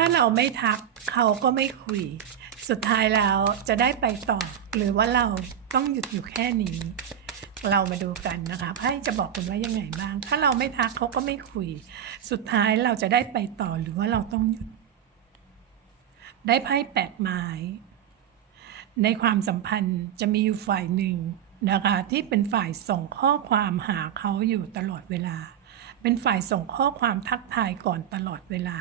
ถ้าเราไม่ทักเขาก็ไม่คุย สุดท้ายแล้วจะได้ไปต่อ หรือว่าเราต้องหยุดอยู่แค่นี้ เรามาดูกันนะคะไพ่จะบอกคุณว่ายังไงบ้าง ถ้าเราไม่ทักเขาก็ไม่คุย สุดท้ายเราจะได้ไปต่อหรือว่าเราต้องหยุด ได้ไพ่แปดไม้ในความสัมพันธ์จะมีอยู่ฝ่ายหนึ่งนะคะที่เป็นฝ่ายส่งข้อความหาเขาอยู่ตลอดเวลา เป็นฝ่ายส่งข้อความทักทายก่อนตลอดเวลา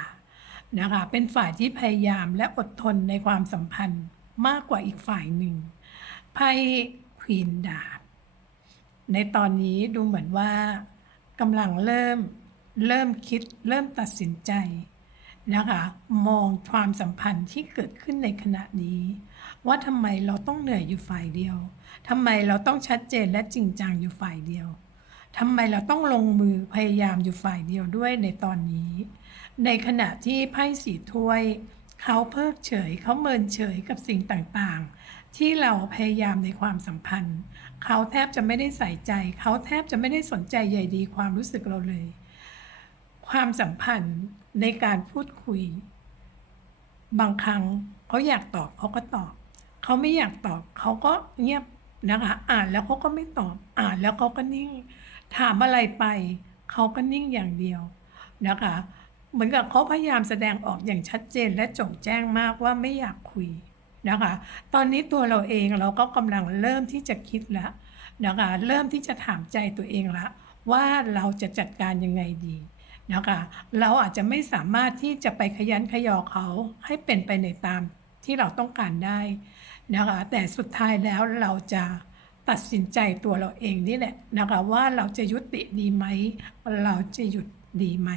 นะคะเป็นฝ่ายที่พยายามและอดทนในความสัมพันธ์มากกว่าอีกฝ่ายหนึ่งไพ่ควีนดาบในตอนนี้ดูเหมือนว่ากำลังเริ่มเริ่มคิดเริ่มตัดสินใจนะคะมองความสัมพันธ์ที่เกิดขึ้นในขณะนี้ ว่าทำไมเราต้องเหนื่อยอยู่ฝ่ายเดียวทำไมเราต้องชัดเจนและจริงจังอยู่ฝ่ายเดียว ทำไมเราต้องลงมือพยายามอยู่ฝ่ายเดียวด้วยในตอนนี้ ในขณะที่ไพ่สีถ้วย เขาเพิกเฉยเขาเมินเฉยกับสิ่งต่างๆ ที่เราพยายามในความสัมพันธ์ เขาแทบจะไม่ได้ใส่ใจ เขาแทบจะไม่ได้สนใจใยดีความรู้สึกเราเลย ความสัมพันธ์ในการพูดคุย บางครั้งเขาอยากตอบเขาก็ตอบ เขาไม่อยากตอบเขาก็เงียบนะคะ อ่านแล้วเขาก็ไม่ตอบ อ่านแล้วเขาก็นิ่ง ถามอะไรไป เขาก็นิ่งอย่างเดียวนะคะ เหมือนกับเขาพยายามแสดงออกอย่างชัดเจนและจงแจ้งมากว่าไม่อยากคุยนะคะ ตอนนี้ตัวเราเองเราก็กำลังเริ่มที่จะคิดแล้วนะคะ เริ่มที่จะถามใจตัวเองละว่าเราจะจัดการยังไงดีนะคะ เราอาจจะไม่สามารถที่จะไปขยันขยอเขาให้เป็นไปในตามที่เราต้องการได้นะคะ แต่สุดท้ายแล้วเราจะ ตัดสินใจตัวเราเองนี่แหละนะคะว่าเราจะยุติดีไหม เราจะหยุดดีไหม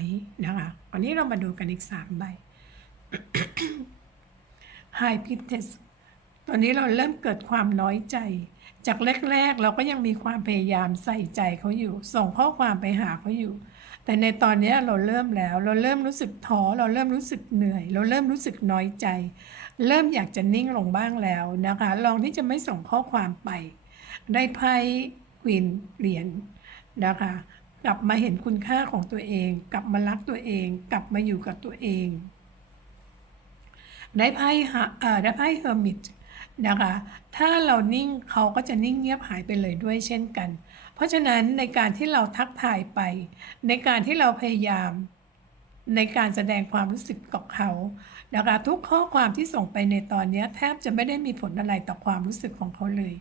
นะคะวันนี้เรามาดูกันอีกสามใบ High p i t e s ตอนนี้เราเริ่มเกิดความน้อยใจ จากแรกๆ เราก็ยังมีความพยายามใส่ใจเขาอยู่ ส่งข้อความไปหาเขาอยู่ แต่ในตอนนี้เราเริ่มแล้ว เราเริ่มรู้สึกท้อ เราเริ่มรู้สึกเหนื่อย เราเริ่มรู้สึกน้อยใจ เริ่มอยากจะนิ่งลงบ้างแล้วนะคะ ลองที่จะไม่ส่งข้อความไป ได้ไพ่ควีนเหรียญนะคะ กลับมาเห็นคุณค่าของตัวเอง กลับมารักตัวเอง กลับมาอยู่กับตัวเอง ได้ไพ่ฮะเอ่อได้ไพ่เฮอร์มิตนะคะ ถ้าเรานิ่งเขาก็จะนิ่งเงียบหายไปเลยด้วยเช่นกัน เพราะฉะนั้นในการที่เราทักทายไป ในการที่เราพยายาม ในการแสดงความรู้สึกกับเขานะคะทุกข้อความที่ส่งไปในตอนนี้แทบจะไม่ได้มีผลอะไรต่อความรู้สึกของเขาเลย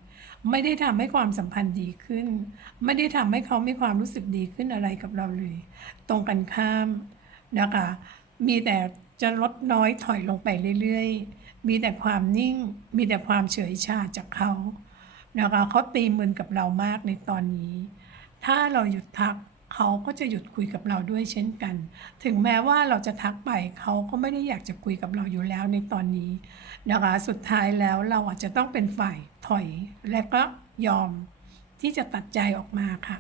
ไม่ได้ทำให้ความสัมพันธ์ดีขึ้น ไม่ได้ทำให้เขามีความรู้สึกดีขึ้นอะไรกับเราเลย ตรงกันข้ามนะคะมีแต่จะลดน้อยถอยลงไปเรื่อยๆ มีแต่ความนิ่ง มีแต่ความเฉยชาจากเขานะคะเขาตีมือกับเรามากในตอนนี้ ถ้าเราหยุดทัก เขาก็จะหยุดคุยกับเราด้วยเช่นกัน ถึงแม้ว่าเราจะทักไปเขาก็ไม่ได้อยากจะคุยกับเราอยู่แล้วในตอนนี้นะคะ สุดท้ายแล้วเราอาจจะต้องเป็นฝ่ายถอย และก็ยอมที่จะตัดใจออกมาค่ะ